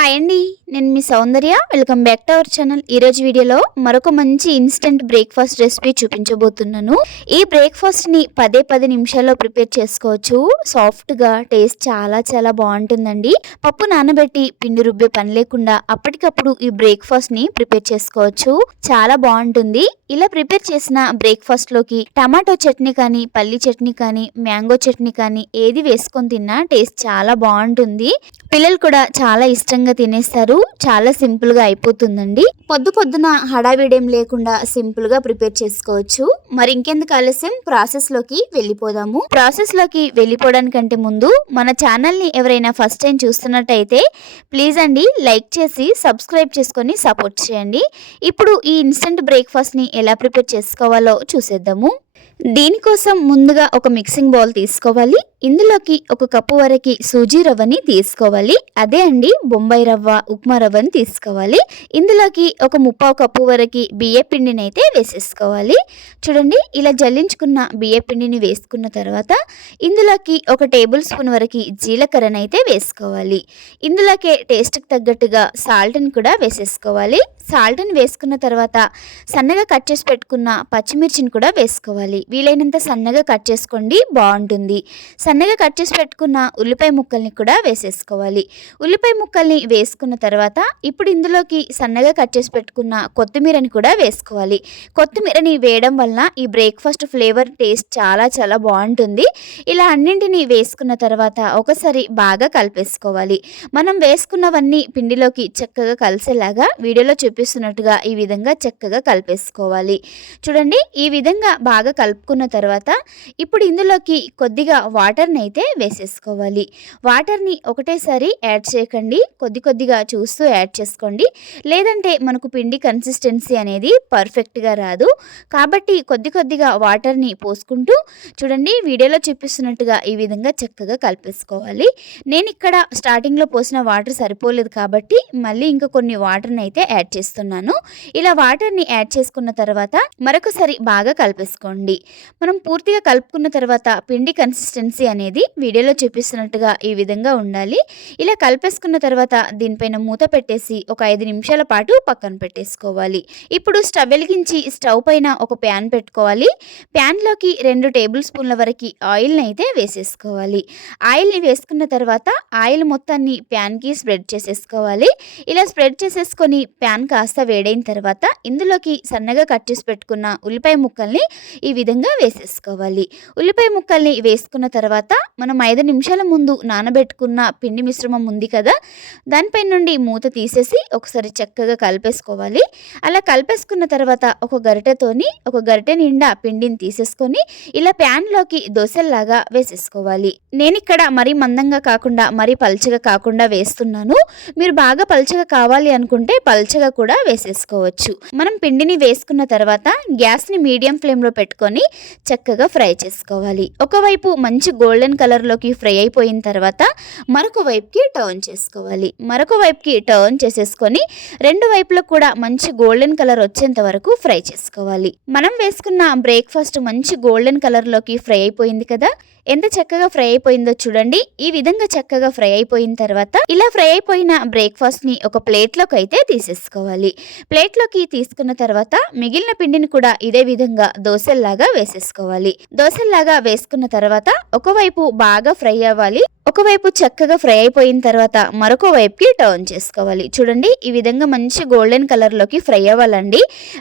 Hi అండి నేను మీ Soundarya. Welcome back to our channel ఈరోజు వీడియోలో మరొక మంచి ఇన్స్టెంట్ బ్రేక్ఫాస్ట్ రెసిపీ చూపించబోతున్నాను. ఈ బ్రేక్ఫాస్ట్ని పదే పది నిమిషాల్లో ప్రిపేర్ చేసుకోవచ్చు. సాఫ్ట్గా టేస్ట్ చాలా చాలా బాగుంటుందండి. పప్పు నానబెట్టి పిండి రుబ్బే పని లేకుండా అప్పటికప్పుడు ఈ బ్రేక్ఫాస్ట్ని ప్రిపేర్ చేసుకోవచ్చు. చాలా బాగుంటుంది. ఇలా ప్రిపేర్ చేసిన బ్రేక్ఫాస్ట్లోకి టమాటో చట్నీ కానీ పల్లి చట్నీ కానీ మ్యాంగో చట్నీ కానీ ఏది వేసుకొని తిన్నా టేస్ట్ చాలా బాగుంటుంది. పిల్లలు కూడా చాలా ఇష్టంగా తినేస్తారు. చాలా సింపుల్గా అయిపోతుందండి. పొద్దు పొద్దున హడావిడేం లేకుండా సింపుల్గా ప్రిపేర్ చేసుకోవచ్చు. మరి ఇంకెందుకు ఆలస్యం? ప్రాసెస్లోకి వెళ్ళిపోదాము. ప్రాసెస్లోకి వెళ్ళిపోవడానికంటే ముందు మన ఛానల్ని ఎవరైనా ఫస్ట్ టైం చూస్తున్నట్టయితే ప్లీజ్ అండి లైక్ చేసి సబ్స్క్రైబ్ చేసుకొని సపోర్ట్ చేయండి. ఇప్పుడు ఈ ఇన్స్టెంట్ బ్రేక్ఫాస్ట్ని ఎలా ప్రిపేర్ చేసుకోవాలో చూసేద్దాము. దీనికోసం ముందుగా ఒక మిక్సింగ్ బౌల్ తీసుకోవాలి. ఇందులోకి ఒక కప్పు వరకు సూజీ రవ్వని తీసుకోవాలి. అదే అండి బొంబాయి రవ్వ ఉప్మా రవ్వని తీసుకోవాలి. ఇందులోకి ఒక ముప్పావు కప్పు వరకు బియ్య పిండిని అయితే వేసేసుకోవాలి. చూడండి ఇలా జల్లించుకున్న బియ్య పిండిని వేసుకున్న తర్వాత ఇందులోకి ఒక టేబుల్ స్పూన్ వరకు జీలకర్రని అయితే వేసుకోవాలి. ఇందులోకే టేస్ట్కి తగ్గట్టుగా సాల్ట్ని కూడా వేసేసుకోవాలి. సాల్ట్ని వేసుకున్న తర్వాత సన్నగా కట్ చేసి పెట్టుకున్న పచ్చిమిర్చిని కూడా వేసుకోవాలి. వీలైనంత సన్నగా కట్ చేసుకోండి బాగుంటుంది. సన్నగా కట్ చేసి పెట్టుకున్న ఉల్లిపాయ ముక్కల్ని కూడా వేసేసుకోవాలి. ఉల్లిపాయ ముక్కల్ని వేసుకున్న తర్వాత ఇప్పుడు ఇందులోకి సన్నగా కట్ చేసి పెట్టుకున్న కొత్తిమీరని కూడా వేసుకోవాలి. కొత్తిమీరని వేయడం వలన ఈ బ్రేక్ఫాస్ట్ ఫ్లేవర్ టేస్ట్ చాలా చాలా బాగుంటుంది. ఇలా అన్నింటినీ వేసుకున్న తర్వాత ఒకసారి బాగా కలిపేసుకోవాలి. మనం వేసుకున్నవన్నీ పిండిలోకి చక్కగా కలిసేలాగా వీడియోలో చూపిస్తున్నట్టుగా ఈ విధంగా చక్కగా కలిపేసుకోవాలి. చూడండి ఈ విధంగా బాగా కలుపుకున్న తర్వాత ఇప్పుడు ఇందులోకి కొద్దిగా వాటర్ని అయితే వేసేసుకోవాలి. వాటర్ని ఒకటేసారి యాడ్ చేయకండి. కొద్ది కొద్దిగా చూస్తూ యాడ్ చేసుకోండి. లేదంటే మనకు పిండి కన్సిస్టెన్సీ అనేది పర్ఫెక్ట్గా రాదు. కాబట్టి కొద్ది కొద్దిగా వాటర్ని పోసుకుంటూ చూడండి వీడియోలో చూపిస్తున్నట్టుగా ఈ విధంగా చక్కగా కలిపేసుకోవాలి. నేను ఇక్కడ స్టార్టింగ్లో పోసిన వాటర్ సరిపోలేదు కాబట్టి మళ్ళీ ఇంకా కొన్ని వాటర్ని అయితే యాడ్ చేస్తున్నాను. ఇలా వాటర్ని యాడ్ చేసుకున్న తర్వాత మరొకసారి బాగా కలిపేసుకోండి. మనం పూర్తిగా కలుపుకున్న తర్వాత పిండి కన్సిస్టెన్సీ అనేది వీడియోలో చూపిస్తున్నట్టుగా ఈ విధంగా ఉండాలి. ఇలా కలిపేసుకున్న తర్వాత దీనిపైన మూత పెట్టేసి ఒక ఐదు నిమిషాల పాటు పక్కన పెట్టేసుకోవాలి. ఇప్పుడు స్టవ్ వెలిగించి స్టవ్ పైన ఒక ప్యాన్ పెట్టుకోవాలి. ప్యాన్లోకి రెండు టేబుల్ స్పూన్ల వరకు ఆయిల్ని అయితే వేసేసుకోవాలి. ఆయిల్ని వేసుకున్న తర్వాత ఆయిల్ మొత్తాన్ని ప్యాన్కి స్ప్రెడ్ చేసేసుకోవాలి. ఇలా స్ప్రెడ్ చేసేసుకొని ప్యాన్ కాస్త వేడైన తర్వాత ఇందులోకి సన్నగా కట్ చేసి పెట్టుకున్న ఉల్లిపాయ ముక్కల్ని ఈ విధంగా వేసేసుకోవాలి. ఉల్లిపాయ ముక్కల్ని వేసుకున్న తర్వాత మనం ఐదు నిమిషాల ముందు నానబెట్టుకున్న పిండి మిశ్రమం ఉంది కదా దానిపై నుండి మూత తీసేసి ఒకసారి చక్కగా కలిపేసుకోవాలి. అలా కలిపేసుకున్న తర్వాత ఒక గరిటెతోని ఒక గరిటె నిండా పిండిని తీసేసుకొని ఇలా ప్యాన్లోకి దోశల్లాగా వేసేసుకోవాలి. నేను ఇక్కడ మరీ మందంగా కాకుండా మరీ పల్చగా కాకుండా వేస్తున్నాను. మీరు బాగా పల్చగా కావాలి అనుకుంటే పల్చగా కూడా వేసేసుకోవచ్చు. మనం పిండిని వేసుకున్న తర్వాత గ్యాస్ని మీడియం ఫ్లేమ్లో పెట్టుకొని చక్కగా ఫ్రై చేసుకోవాలి. ఒకవైపు మంచి గోల్డెన్ కలర్లోకి ఫ్రై అయిపోయిన తర్వాత మరొక వైపుకి టర్న్ చేసుకోవాలి. మరొక వైపుకి టర్న్ చేసేసుకొని రెండు వైపులకు కూడా మంచి గోల్డెన్ కలర్ వచ్చేంత వరకు ఫ్రై చేసుకోవాలి. మనం వేసుకున్న బ్రేక్ఫాస్ట్ మంచి గోల్డెన్ కలర్లోకి ఫ్రై అయిపోయింది కదా? ఎంత చక్కగా ఫ్రై అయిపోయిందో చూడండి. ఈ విధంగా చక్కగా ఫ్రై అయిపోయిన తర్వాత ఇలా ఫ్రై అయిపోయిన బ్రేక్ఫాస్ట్ని ఒక ప్లేట్లోకి అయితే తీసేసుకోవాలి. ప్లేట్లోకి తీసుకున్న తర్వాత మిగిలిన పిండిని కూడా ఇదే విధంగా దోశల్లాగా వేసేసుకోవాలి. దోశల్లాగా వేసుకున్న తర్వాత ఒకవైపు బాగా ఫ్రై అవ్వాలి. ఒకవైపు చక్కగా ఫ్రై అయిపోయిన తర్వాత మరొక వైపుకి టర్న్ చేసుకోవాలి. చూడండి ఈ విధంగా మంచి గోల్డెన్ కలర్లోకి ఫ్రై అవ్వాలండి.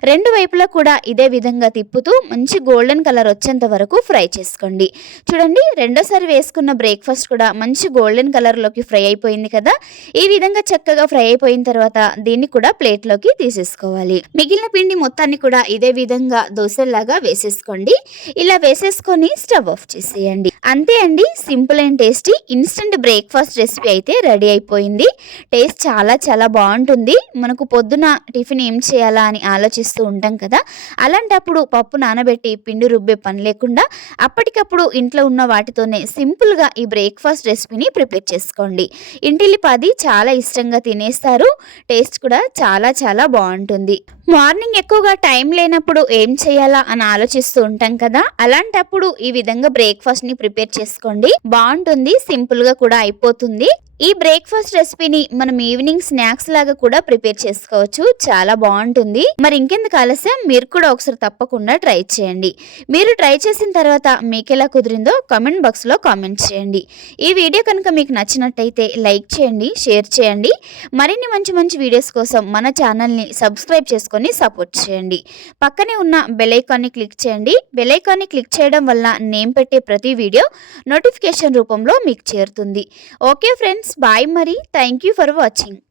రెండు వైపులా కూడా ఇదే విధంగా తిప్పుతూ మంచి గోల్డెన్ కలర్ వచ్చేంత వరకు ఫ్రై చేసుకోండి. చూడండి రెండోసారి వేసుకున్న బ్రేక్ఫాస్ట్ కూడా మంచి గోల్డెన్ కలర్లోకి ఫ్రై అయిపోయింది కదా. ఈ విధంగా చక్కగా ఫ్రై అయిపోయిన తర్వాత దీన్ని కూడా ప్లేట్లోకి తీసేసుకోవాలి. మిగిలిన పిండి మొత్తాన్ని కూడా ఇదే విధంగా దోశల్లాగా వేసేసుకోండి. ఇలా వేసేసుకొని స్టవ్ ఆఫ్ చేసేయండి. అంతే అండి simple and tasty instant breakfast recipe అయితే రెడీ అయిపోయింది. టేస్ట్ చాలా చాలా బాగుంటుంది. మనకు పొద్దున టిఫిన్ ఏం చేయాలా అని ఆలోచిస్తూ ఉంటాం కదా. అలాంటప్పుడు పప్పు నానబెట్టి పిండి రుబ్బే పని లేకుండా అప్పటికప్పుడు ఇంట్లో ఉన్న వాటితోనే సింపుల్గా ఈ బ్రేక్ఫాస్ట్ రెసిపీని ప్రిపేర్ చేసుకోండి. ఇంటిల్లిపాది చాలా ఇష్టంగా తినేస్తారు. టేస్ట్ కూడా చాలా చాలా బాగుంటుంది. మార్నింగ్ ఎక్కువగా టైం లేనప్పుడు ఏం చేయాలా అని ఆలోచిస్తూ ఉంటాం కదా? అలాంటప్పుడు ఈ విధంగా బ్రేక్ఫాస్ట్ని ప్రిపేర్ చేసుకోండి. బాగుంటుంది సింపుల్గా కూడా అయిపోతుంది. ఈ బ్రేక్ఫాస్ట్ రెసిపీని మనం ఈవినింగ్ స్నాక్స్ లాగా కూడా ప్రిపేర్ చేసుకోవచ్చు. చాలా బాగుంటుంది. మరి ఇంకెందుకు ఆలస్యం? మీరు కూడా ఒకసారి తప్పకుండా ట్రై చేయండి. మీరు ట్రై చేసిన తర్వాత మీకు ఎలా కుదిరిందో కామెంట్ బాక్స్లో కామెంట్ చేయండి. ఈ వీడియో కనుక మీకు నచ్చినట్టయితే లైక్ చేయండి షేర్ చేయండి. మరిన్ని మంచి మంచి వీడియోస్ కోసం మన ఛానల్ని సబ్స్క్రైబ్ చేసుకొని సపోర్ట్ చేయండి. పక్కనే ఉన్న బెలైకాన్ని క్లిక్ చేయండి. బెలైకాన్ని క్లిక్ చేయడం వల్ల నేను పెట్టే ప్రతి వీడియో నోటిఫికేషన్ రూపంలో మీకు చేరుతుంది. Okay friends Bye, Marie. Thank you for watching.